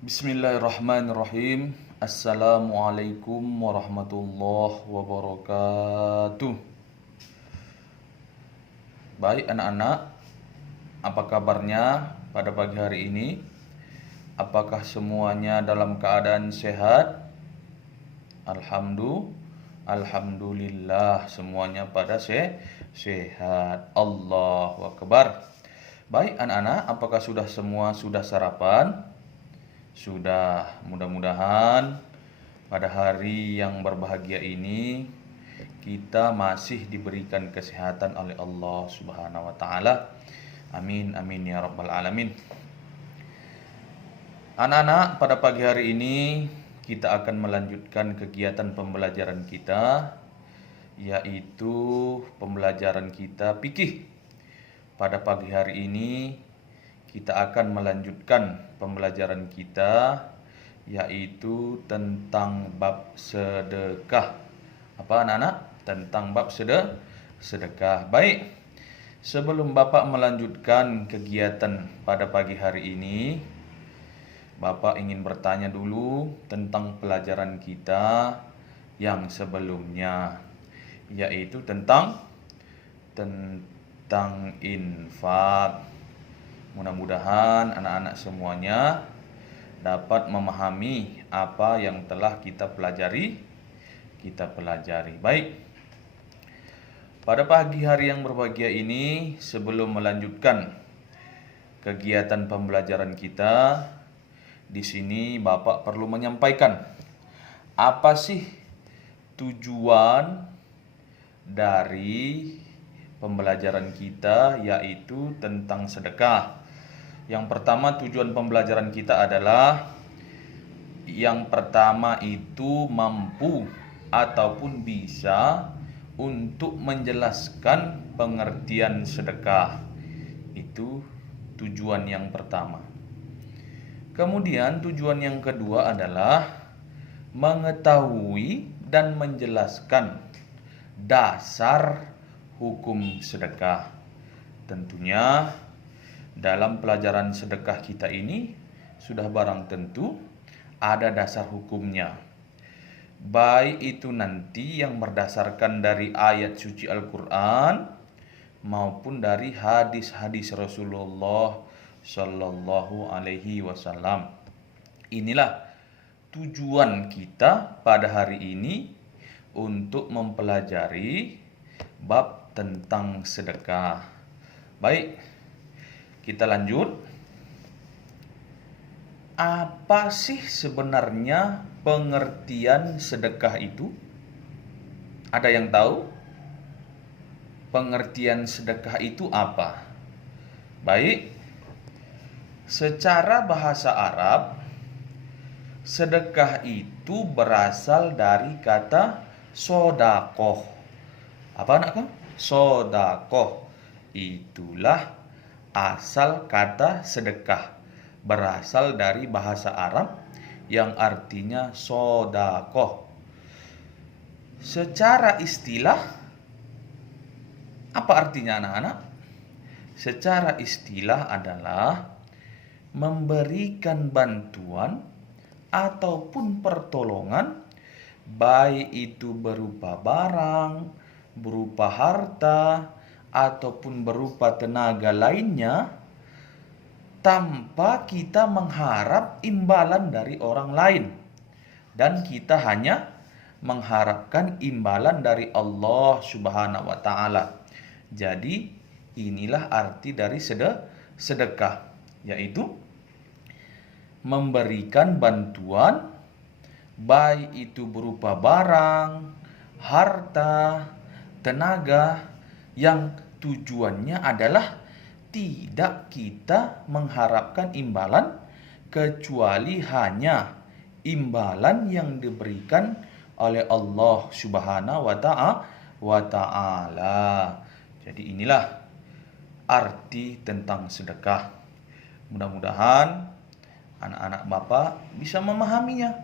Bismillahirrahmanirrahim. Assalamualaikum warahmatullahi wabarakatuh. Baik anak-anak, apa kabarnya pada pagi hari ini? Apakah semuanya dalam keadaan sehat? Alhamdulillah semuanya pada sehat. Allahu Akbar. Baik anak-anak, apakah sudah sarapan? Sudah, mudah-mudahan pada hari yang berbahagia ini kita masih diberikan kesehatan oleh Allah Subhanahu wa taala. Amin amin ya rabbal alamin. Anak-anak, pada pagi hari ini kita akan melanjutkan kegiatan pembelajaran kita, yaitu pembelajaran kita fikih. Pada pagi hari ini kita akan melanjutkan pembelajaran kita, yaitu tentang bab sedekah. Apa anak-anak? Tentang bab sedekah. Baik, sebelum Bapak melanjutkan kegiatan pada pagi hari ini, Bapak ingin bertanya dulu tentang pelajaran kita yang sebelumnya, yaitu tentang infak. Mudah-mudahan anak-anak semuanya dapat memahami apa yang telah kita pelajari. Baik. Pada pagi hari yang berbahagia ini, sebelum melanjutkan kegiatan pembelajaran kita, di sini Bapak perlu menyampaikan apa sih tujuan dari pembelajaran kita, yaitu tentang sedekah. Yang pertama, tujuan pembelajaran kita adalah yang pertama itu mampu ataupun bisa untuk menjelaskan pengertian sedekah. Itu tujuan yang pertama. Kemudian tujuan yang kedua adalah mengetahui dan menjelaskan dasar hukum sedekah. Tentunya dalam pelajaran sedekah kita ini sudah barang tentu ada dasar hukumnya. Baik itu nanti yang berdasarkan dari ayat suci Al-Quran maupun dari hadis-hadis Rasulullah Sallallahu Alaihi Wasallam. Inilah tujuan kita pada hari ini untuk mempelajari bab tentang sedekah. Baik, kita lanjut. Apa sih sebenarnya pengertian sedekah itu? Ada yang tahu? Pengertian sedekah itu apa? Baik, secara bahasa Arab, sedekah itu berasal dari kata sodakoh. Apa anakku? Sodakoh. Itulah asal kata sedekah, berasal dari bahasa Arab yang artinya sodakoh. Secara istilah, apa artinya anak-anak? Secara istilah adalah memberikan bantuan ataupun pertolongan, baik itu berupa barang, berupa harta, ataupun berupa tenaga lainnya, tanpa kita mengharap imbalan dari orang lain, dan kita hanya mengharapkan imbalan dari Allah Subhanahu wa taala. Jadi inilah arti dari sedekah, yaitu memberikan bantuan, baik itu berupa barang, harta, tenaga, yang tujuannya adalah tidak kita mengharapkan imbalan, kecuali hanya imbalan yang diberikan oleh Allah Subhanahu wa taala. Jadi inilah arti tentang sedekah. Mudah-mudahan anak-anak Bapak bisa memahaminya.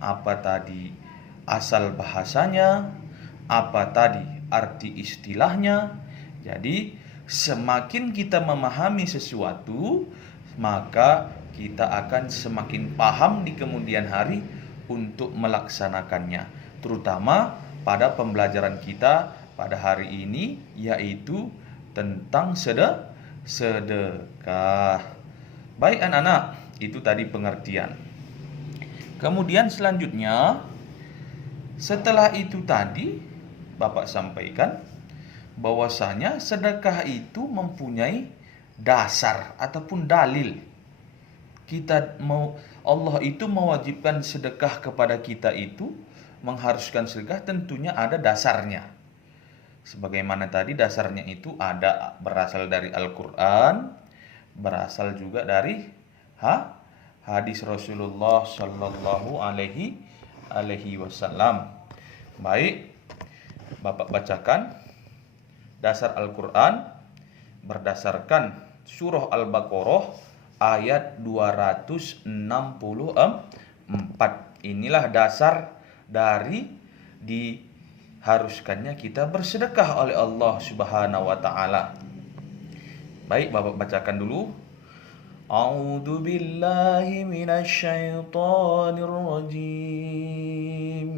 Apa tadi asal bahasanya, apa tadi arti istilahnya. Jadi semakin kita memahami sesuatu, maka kita akan semakin paham di kemudian hari untuk melaksanakannya, terutama pada pembelajaran kita pada hari ini, yaitu tentang sedekah. Baik anak-anak, itu tadi pengertian. Kemudian selanjutnya, setelah itu tadi Bapak sampaikan bahwasanya sedekah itu mempunyai dasar ataupun dalil. Allah itu mewajibkan sedekah kepada kita itu, mengharuskan sedekah tentunya ada dasarnya. Sebagaimana tadi dasarnya itu ada berasal dari Al-Qur'an, berasal juga dari hadis Rasulullah Shallallahu alaihi wasallam. Baik, Bapak bacakan dasar Al-Qur'an berdasarkan surah Al-Baqarah ayat 264. Inilah dasar dari diharuskannya kita bersedekah oleh Allah Subhanahu wa taala. Baik, Bapak bacakan dulu. A'udzu billahi minasyaitonir rajim.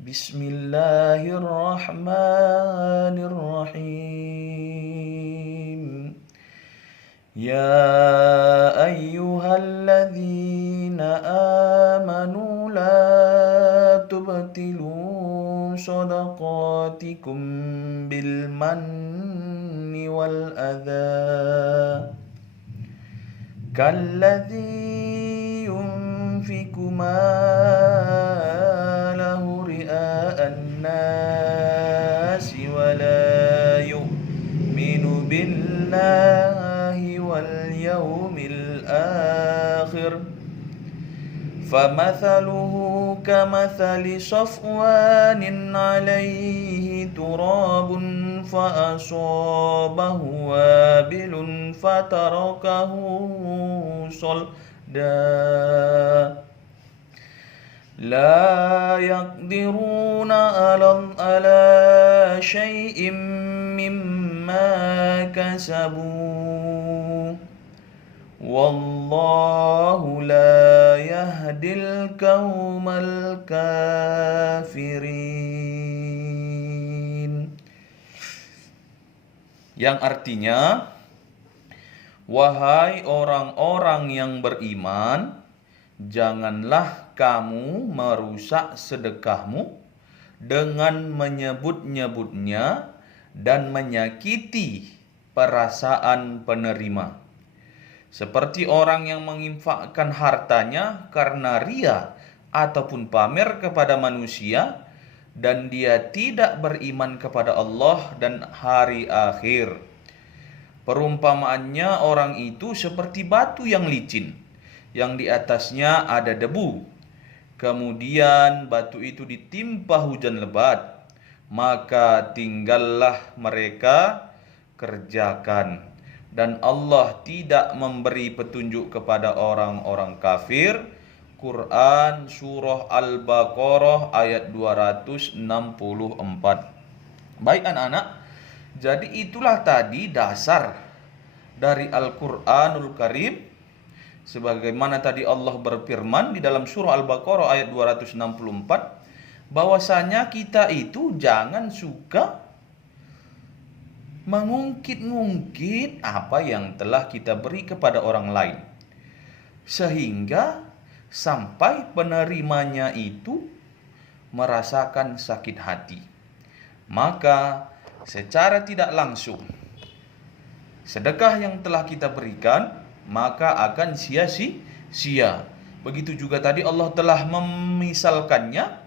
Bismillahirrahmanirrahim. Ya ayyuhalladzina amanu la tubtilu shadaqatikum bil manni wal adha kalladzi yunfiku malahu ria'an nasi wa la yu'minu billahi wal yawmil akhir famathaluhu kamathali safwanin alayhi turabun fa asabahu wabilun fatarakahu salda la yaqdiruna ala shay'in mimma kasabu wallahu la yahdil qaumal kafirin. Yang artinya, wahai orang-orang yang beriman, janganlah kamu merusak sedekahmu dengan menyebut-nyebutnya dan menyakiti perasaan penerima. Seperti orang yang menginfakkan hartanya karena ria ataupun pamer kepada manusia, dan dia tidak beriman kepada Allah dan hari akhir. Perumpamaannya orang itu seperti batu yang licin, yang di atasnya ada debu. Kemudian batu itu ditimpa hujan lebat, maka tinggallah mereka kerjakan. Dan Allah tidak memberi petunjuk kepada orang-orang kafir. Quran surah Al-Baqarah ayat 264. Baik anak-anak, jadi itulah tadi dasar dari Al-Quranul Karim. Sebagaimana tadi Allah berfirman di dalam surah Al-Baqarah ayat 264, bahwasanya kita itu jangan suka mengungkit-ungkit apa yang telah kita beri kepada orang lain, sehingga sampai penerimanya itu merasakan sakit hati. Maka secara tidak langsung sedekah yang telah kita berikan maka akan sia-sia. Begitu juga tadi Allah telah memisalkannya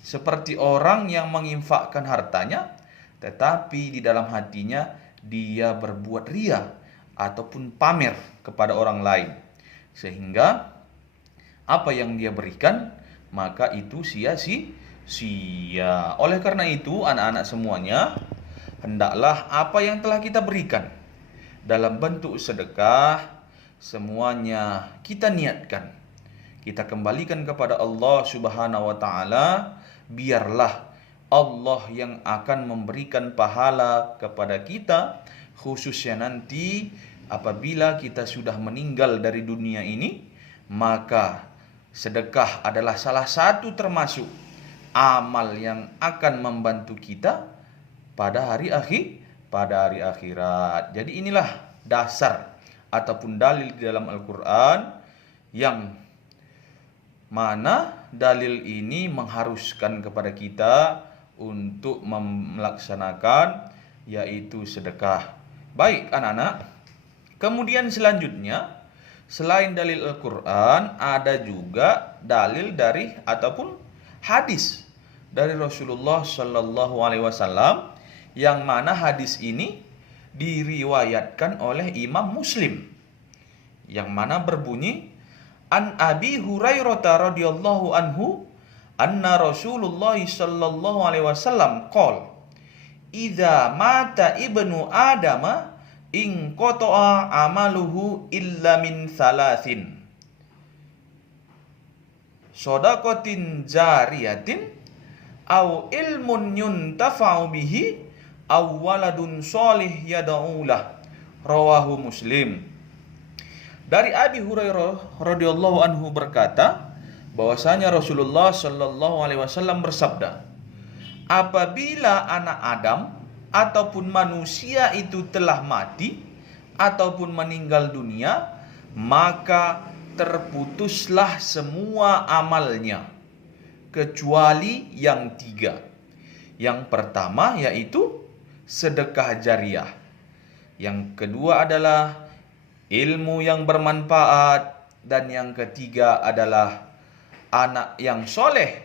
seperti orang yang menginfakkan hartanya, tetapi di dalam hatinya dia berbuat ria ataupun pamer kepada orang lain, sehingga apa yang dia berikan maka itu sia-sia. Oleh karena itu anak-anak semuanya, hendaklah apa yang telah kita berikan dalam bentuk sedekah semuanya kita niatkan, kita kembalikan kepada Allah Subhanahu wa taala. Biarlah Allah yang akan memberikan pahala kepada kita, khususnya nanti apabila kita sudah meninggal dari dunia ini, maka sedekah adalah salah satu termasuk amal yang akan membantu kita pada hari akhirat. Jadi inilah dasar ataupun dalil di dalam Al-Quran yang mana dalil ini mengharuskan kepada kita untuk melaksanakan yaitu sedekah. Baik anak-anak, kemudian selanjutnya selain dalil Al-Quran ada juga dalil dari ataupun hadis dari Rasulullah Shallallahu Alaihi Wasallam, yang mana hadis ini diriwayatkan oleh Imam Muslim, yang mana berbunyi, An Abi Hurairah radhiyallahu anhu anna Rasulullah sallallahu alaihi wasallam qol idza mata ibnu adama in qata'a amaluhu illa min thalathin shadaqatin jariyatin au ilmun yuntafa'u bihi aw waladun sholih yad'u lah. Rawahu Muslim. Dari Abi Hurairah radhiyallahu anhu berkata bahwasanya Rasulullah sallallahu alaihi wasallam bersabda, apabila anak Adam ataupun manusia itu telah mati ataupun meninggal dunia, maka terputuslah semua amalnya kecuali yang tiga. Yang pertama yaitu sedekah jariah. Yang kedua adalah ilmu yang bermanfaat, dan yang ketiga adalah anak yang soleh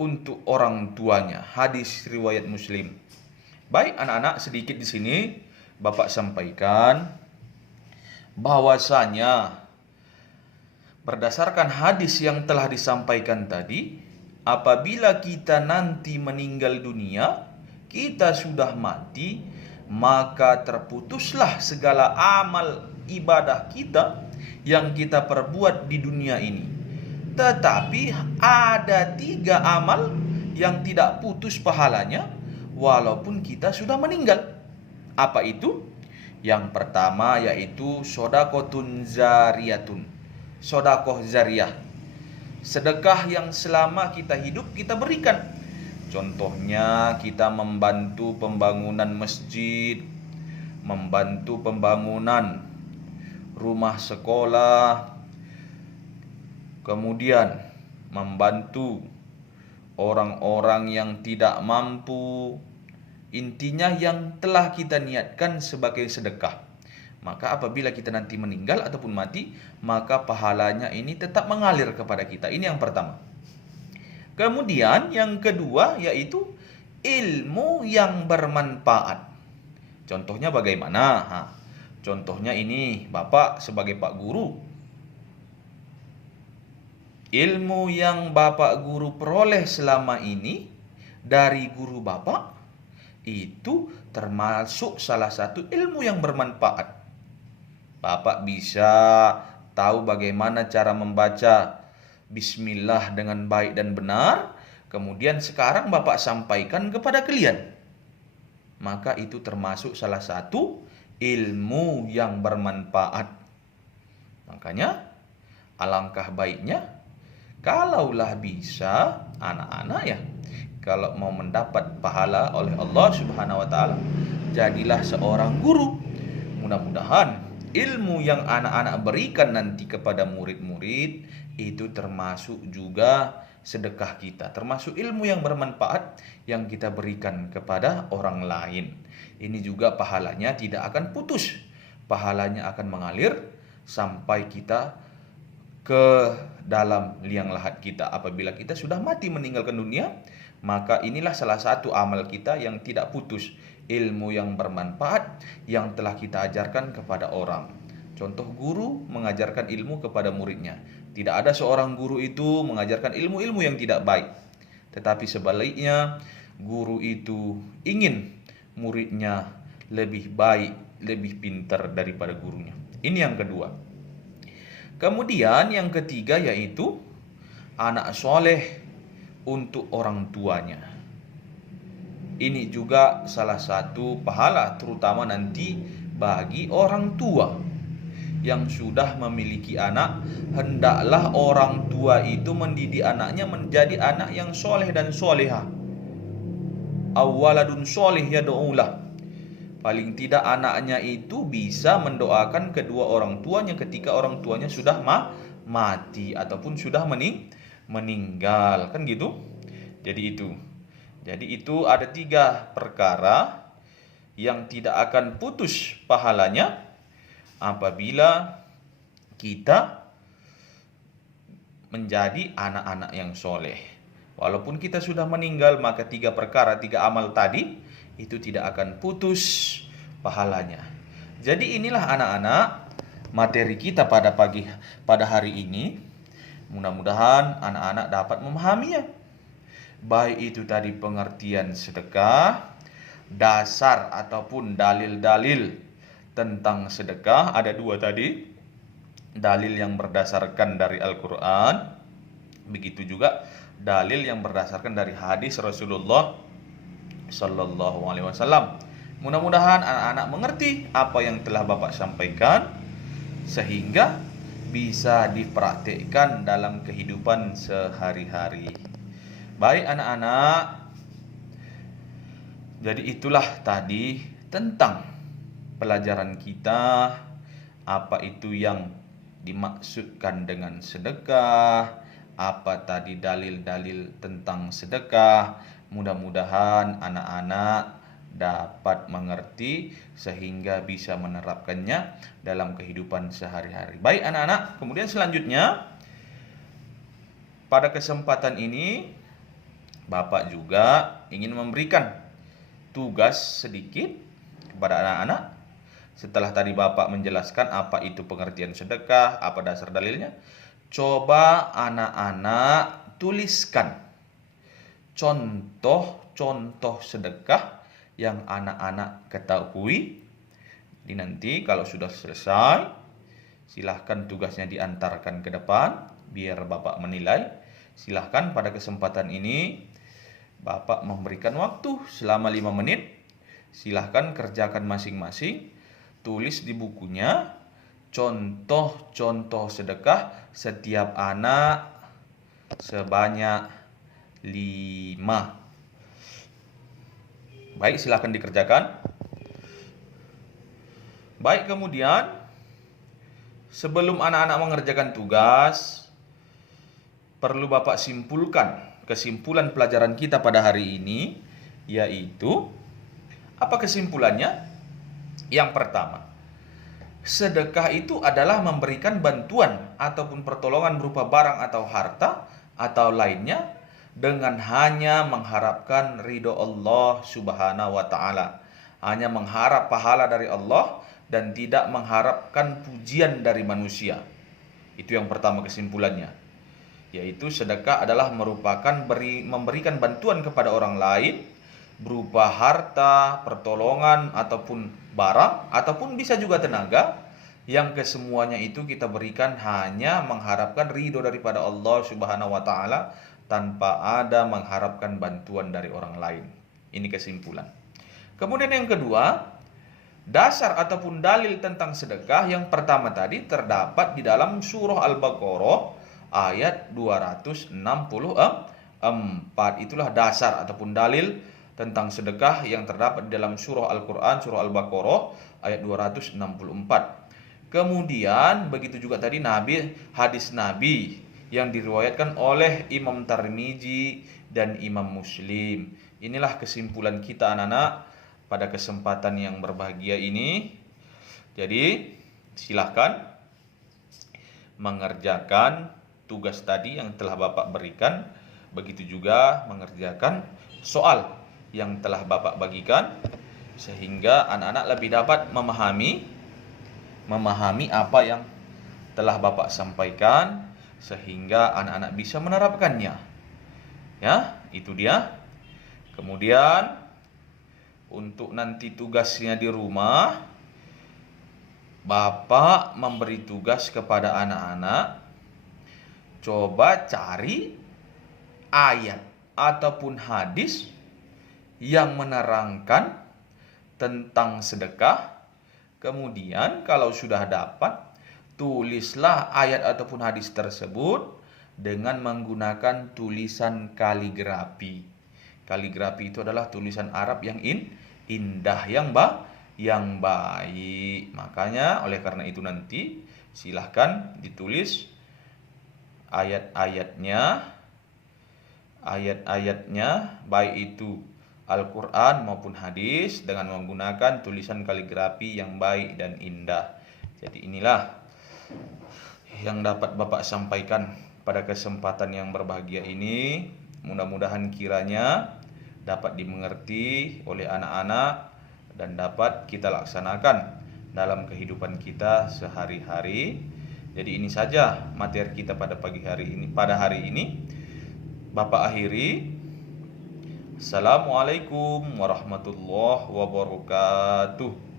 untuk orang tuanya. Hadis riwayat Muslim. Baik anak-anak, sedikit di sini Bapak sampaikan bahwasanya berdasarkan hadis yang telah disampaikan tadi, apabila kita nanti meninggal dunia, kita sudah mati, maka terputuslah segala amal ibadah kita yang kita perbuat di dunia ini. Tetapi ada tiga amal yang tidak putus pahalanya walaupun kita sudah meninggal. Apa itu? Yang pertama yaitu sodakotun zariyatun, sodakoh zariyah, sedekah yang selama kita hidup kita berikan. Contohnya kita membantu pembangunan masjid, membantu pembangunan rumah sekolah, kemudian membantu orang-orang yang tidak mampu. Intinya yang telah kita niatkan sebagai sedekah. Maka apabila kita nanti meninggal ataupun mati, maka pahalanya ini tetap mengalir kepada kita. Ini yang pertama. Kemudian yang kedua yaitu ilmu yang bermanfaat. Contohnya bagaimana? Contohnya ini Bapak sebagai Pak Guru. Ilmu yang Bapak Guru peroleh selama ini dari guru Bapak itu termasuk salah satu ilmu yang bermanfaat. Bapak bisa tahu bagaimana cara membaca Bismillah dengan baik dan benar. Kemudian sekarang Bapak sampaikan kepada kalian. Maka itu termasuk salah satu ilmu yang bermanfaat. Makanya alangkah baiknya kalaulah bisa anak-anak ya, kalau mau mendapat pahala oleh Allah Subhanahu wa taala, jadilah seorang guru. Mudah-mudahan ilmu yang anak-anak berikan nanti kepada murid-murid itu termasuk juga sedekah kita, termasuk ilmu yang bermanfaat yang kita berikan kepada orang lain. Ini juga pahalanya tidak akan putus, pahalanya akan mengalir sampai kita ke dalam liang lahat kita. Apabila kita sudah mati meninggalkan dunia, maka inilah salah satu amal kita yang tidak putus, ilmu yang bermanfaat yang telah kita ajarkan kepada orang. Contoh guru mengajarkan ilmu kepada muridnya. Tidak ada seorang guru itu mengajarkan ilmu-ilmu yang tidak baik. Tetapi sebaliknya, guru itu ingin muridnya lebih baik, lebih pintar daripada gurunya. Ini yang kedua. Kemudian yang ketiga yaitu anak soleh untuk orang tuanya. Ini juga salah satu pahala, terutama nanti bagi orang tua yang sudah memiliki anak. Hendaklah orang tua itu mendidik anaknya menjadi anak yang soleh dan solehah. Awaladun soleh yad'ulah. Paling tidak anaknya itu bisa mendoakan kedua orang tuanya ketika orang tuanya sudah mati ataupun sudah meninggal, kan gitu. Jadi itu ada 3 perkara yang tidak akan putus pahalanya apabila kita menjadi anak-anak yang soleh. Walaupun kita sudah meninggal, maka 3 perkara, 3 amal tadi itu tidak akan putus pahalanya. Jadi inilah anak-anak materi kita pada hari ini. Mudah-mudahan anak-anak dapat memahaminya. Baik itu tadi pengertian sedekah, dasar ataupun dalil-dalil tentang sedekah. Ada 2 tadi, dalil yang berdasarkan dari Al-Quran, begitu juga dalil yang berdasarkan dari hadis Rasulullah Sallallahu Alaihi Wasallam. Mudah-mudahan anak-anak mengerti apa yang telah Bapak sampaikan sehingga bisa dipraktikkan dalam kehidupan sehari-hari. Baik anak-anak, jadi itulah tadi tentang pelajaran kita, apa itu yang dimaksudkan dengan sedekah, apa tadi dalil-dalil tentang sedekah. Mudah-mudahan anak-anak dapat mengerti sehingga bisa menerapkannya dalam kehidupan sehari-hari. Baik anak-anak, kemudian selanjutnya pada kesempatan ini Bapak juga ingin memberikan tugas sedikit kepada anak-anak. Setelah tadi Bapak menjelaskan apa itu pengertian sedekah, apa dasar dalilnya, coba anak-anak tuliskan contoh-contoh sedekah yang anak-anak ketahui. Jadi nanti kalau sudah selesai, silahkan tugasnya diantarkan ke depan biar Bapak menilai. Silahkan pada kesempatan ini Bapak memberikan waktu selama 5 menit. Silahkan kerjakan masing-masing. Tulis di bukunya contoh-contoh sedekah setiap anak sebanyak 5. Baik, silahkan dikerjakan. Baik, kemudian sebelum anak-anak mengerjakan tugas, perlu Bapak simpulkan kesimpulan pelajaran kita pada hari ini, yaitu apa kesimpulannya? Yang pertama, sedekah itu adalah memberikan bantuan ataupun pertolongan berupa barang atau harta atau lainnya dengan hanya mengharapkan ridho Allah Subhanahu wa taala. Hanya mengharap pahala dari Allah dan tidak mengharapkan pujian dari manusia. Itu yang pertama kesimpulannya. Yaitu sedekah adalah merupakan memberikan bantuan kepada orang lain berupa harta, pertolongan ataupun barang ataupun bisa juga tenaga, yang kesemuanya itu kita berikan hanya mengharapkan ridho daripada Allah Subhanahu wa taala tanpa ada mengharapkan bantuan dari orang lain. Ini kesimpulan. Kemudian yang kedua, dasar ataupun dalil tentang sedekah yang pertama tadi terdapat di dalam surah Al-Baqarah ayat 264. Itulah dasar ataupun dalil tentang sedekah yang terdapat di dalam surah Al-Quran, surah Al-Baqarah ayat 264. Kemudian begitu juga tadi hadis Nabi yang diriwayatkan oleh Imam Tirmizi dan Imam Muslim. Inilah kesimpulan kita anak-anak pada kesempatan yang berbahagia ini. Jadi silahkan mengerjakan tugas tadi yang telah Bapak berikan. Begitu juga mengerjakan soal yang telah Bapak bagikan, sehingga anak-anak lebih dapat memahami apa yang telah Bapak sampaikan, sehingga anak-anak bisa menerapkannya. Ya, itu dia. Kemudian untuk nanti tugasnya di rumah, Bapak memberi tugas kepada anak-anak, coba cari ayat ataupun hadis yang menerangkan tentang sedekah Kemudian kalau sudah dapat, tulislah ayat ataupun hadis tersebut dengan menggunakan tulisan kaligrafi. Kaligrafi itu adalah tulisan Arab yang indah, yang baik. Makanya oleh karena itu nanti silahkan ditulis ayat-ayatnya, baik itu Al-Quran maupun hadis dengan menggunakan tulisan kaligrafi yang baik dan indah. Jadi inilah yang dapat Bapak sampaikan pada kesempatan yang berbahagia ini. Mudah-mudahan kiranya dapat dimengerti oleh anak-anak dan dapat kita laksanakan dalam kehidupan kita sehari-hari. Jadi ini saja materi kita pada hari ini. Bapak akhiri. Assalamualaikum warahmatullahi wabarakatuh.